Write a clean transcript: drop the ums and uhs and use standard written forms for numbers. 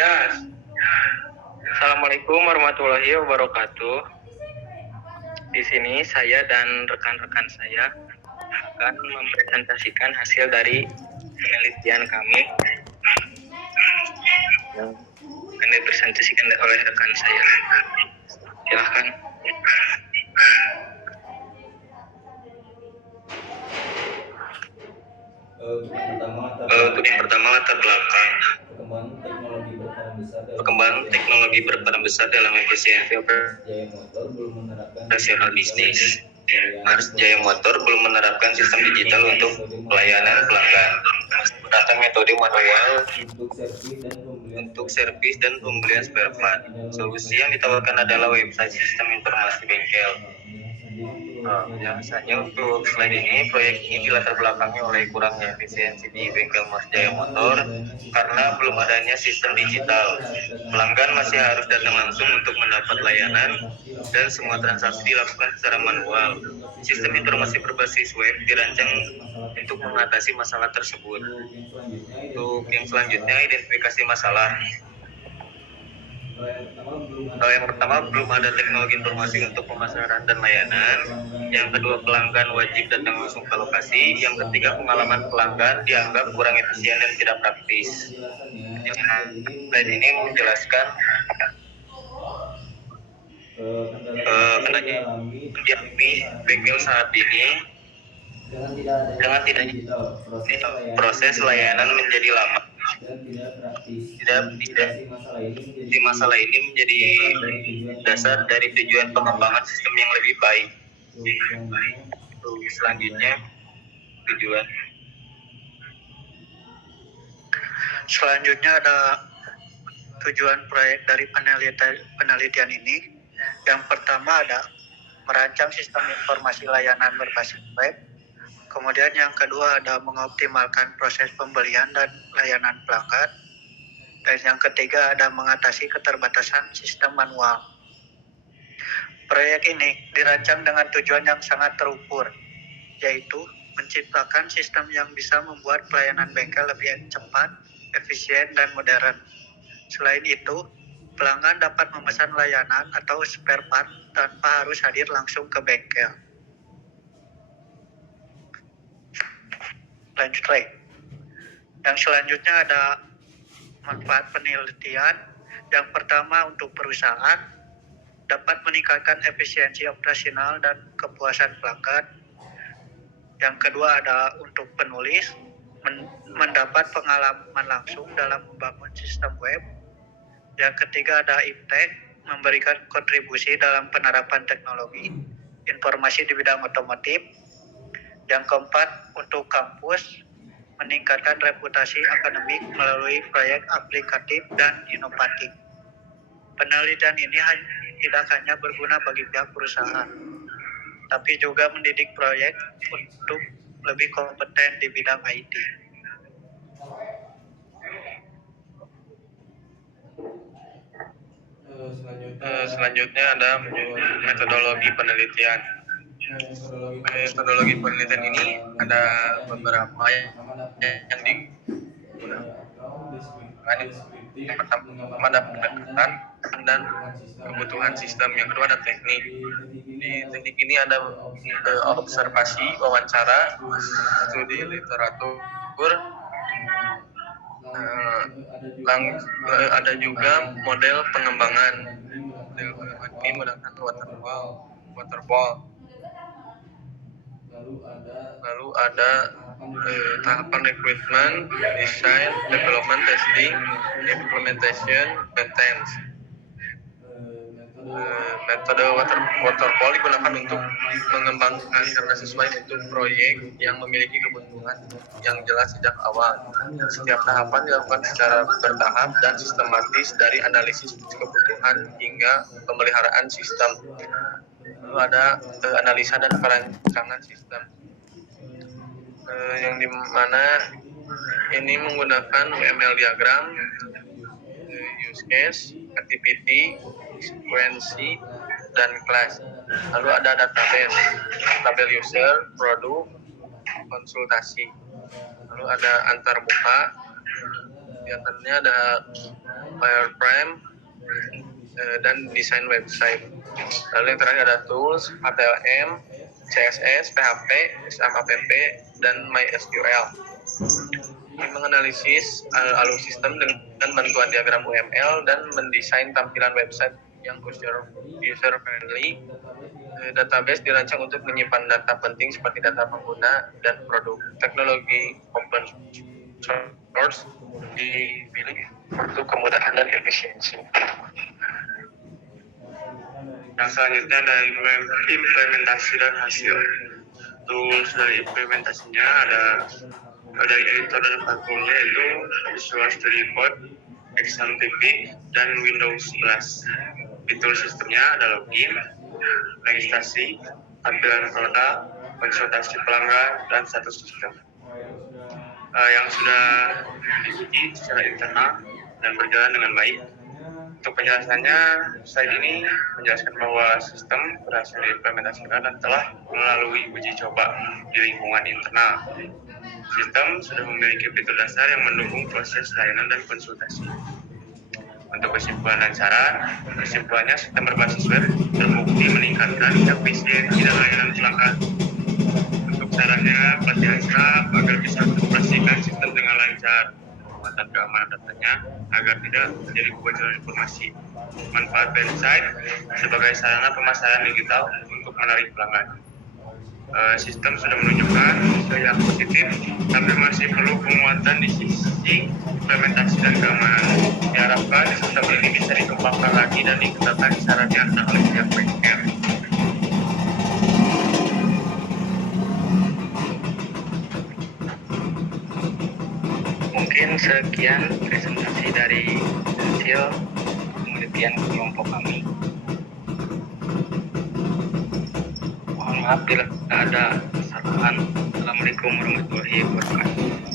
Ya, Assalamualaikum warahmatullahi wabarakatuh. Di sini saya dan rekan-rekan saya akan mempresentasikan hasil dari penelitian kami yang akan dipresentasikan oleh rekan saya. Silahkan. Untuk yang pertama latar belakang perkembangan teknologi berperan besar dalam efisiensi operasional bisnis. Mars Jaya Motor belum menerapkan sistem digital untuk pelayanan pelanggan. Menggunakan metode manual untuk servis dan pembelian spare part. Solusi yang ditawarkan adalah website sistem informasi bengkel. Biasanya untuk slide ini, proyek ini dilatar belakangi oleh kurangnya efisiensi di bengkel Mas Jaya Motor karena belum adanya sistem digital. Pelanggan masih harus datang langsung untuk mendapat layanan dan semua transaksi dilakukan secara manual. Sistem informasi berbasis web dirancang untuk mengatasi masalah tersebut. Untuk yang selanjutnya, identifikasi masalah. Yang pertama, belum ada teknologi informasi untuk pemasaran dan layanan. Yang kedua, pelanggan wajib datang langsung ke lokasi. Yang ketiga, pengalaman pelanggan dianggap kurang efisien dan tidak praktis. Slide ini menjelaskan kendala yang bengkel saat ini dengan tidak proses layanan menjadi lama. Tidak masalah ini menjadi dasar dari tujuan pengembangan sistem yang lebih baik. Selanjutnya, tujuan. Selanjutnya ada tujuan proyek dari penelitian ini. Yang pertama ada merancang sistem informasi layanan berbasis web. Kemudian yang kedua ada mengoptimalkan proses pembelian dan layanan pelanggan. Dan yang ketiga ada mengatasi keterbatasan sistem manual. Proyek ini dirancang dengan tujuan yang sangat terukur, yaitu menciptakan sistem yang bisa membuat pelayanan bengkel lebih cepat, efisien, dan modern. Selain itu, pelanggan dapat memesan layanan atau spare part tanpa harus hadir langsung ke bengkel. Lanjut lagi. Yang selanjutnya ada manfaat penelitian. Yang pertama, untuk perusahaan dapat meningkatkan efisiensi operasional dan kepuasan pelanggan. Yang kedua ada untuk penulis, mendapat pengalaman langsung dalam membangun sistem web. Yang ketiga ada impact, memberikan kontribusi dalam penerapan teknologi informasi di bidang otomotif. Yang keempat untuk kampus, meningkatkan reputasi akademik melalui proyek aplikatif dan inovatif. Penelitian ini tidak hanya berguna bagi pihak perusahaan, tapi juga mendidik proyek untuk lebih kompeten di bidang IT. Selanjutnya ada metodologi penelitian. Metodologi penelitian ini ada beberapa yang digunakan. Yang pertama ada pendekatan dan kebutuhan sistem. Yang kedua ada teknik. Di teknik ini ada observasi, wawancara, studi literatur, ada juga model pengembangan. Model pengembangan ini menggunakan waterfall. Lalu ada tahapan rekrutmen, design, development, testing, implementation, maintenance. Metode waterfall digunakan untuk mengembangkan karena sesuai untuk proyek yang memiliki kebutuhan yang jelas sejak awal. Setiap tahapan dilakukan secara bertahap dan sistematis dari analisis kebutuhan hingga pemeliharaan sistem. Lalu ada analisa dan perancangan sistem, yang dimana ini menggunakan UML diagram, use case, activity, sequensi, dan class. Lalu ada database, tabel user, produk, konsultasi. Lalu ada antarmuka, di antaranya ada wireframe, dan desain website. Lalu yang terakhir ada tools, HTML, CSS, PHP, XAMPP, dan MySQL. Menganalisis alur sistem dengan bantuan diagram UML dan mendesain tampilan website yang user friendly. Database dirancang untuk menyimpan data penting seperti data pengguna dan produk. Teknologi open source dipilih untuk kemudahan dan efisiensi. Yang selanjutnya ada implementasi dan hasil. Tools dari implementasinya ada dari editor dan platformnya yaitu Visual Studio Code, XAMPP, dan Windows 11. Fitur sistemnya ada login, registrasi, tampilan produk, konsultasi pelanggan, dan status sistem. Yang sudah diuji secara internal dan berjalan dengan baik. Untuk penjelasannya, slide ini menjelaskan bahwa sistem berhasil diimplementasikan dan telah melalui uji coba di lingkungan internal. Sistem sudah memiliki fitur dasar yang mendukung proses layanan dan konsultasi. Untuk kesimpulan dan saran, kesimpulannya sistem berbasis web terbukti meningkatkan efisiensi dan layanan pelanggan. Untuk sarannya, pelatihan staff agar bisa mengoperasikan sistem dengan lancar, penguatan keamanan datanya agar tidak terjadi kebocoran informasi. Manfaat website sebagai sarana pemasaran digital untuk menarik pelanggan. Sistem sudah menunjukkan hasil yang positif, tapi masih perlu penguatan di sisi implementasi dan keamanan. Diharapkan sistem ini bisa dikembangkan lagi dan diketatkan syaratnya oleh pihak bengkel. Mungkin sekian presentasi dari hasil penelitian kelompok kami. Mohon maaf bila ada kesalahan. Assalamualaikum warahmatullahi wabarakatuh.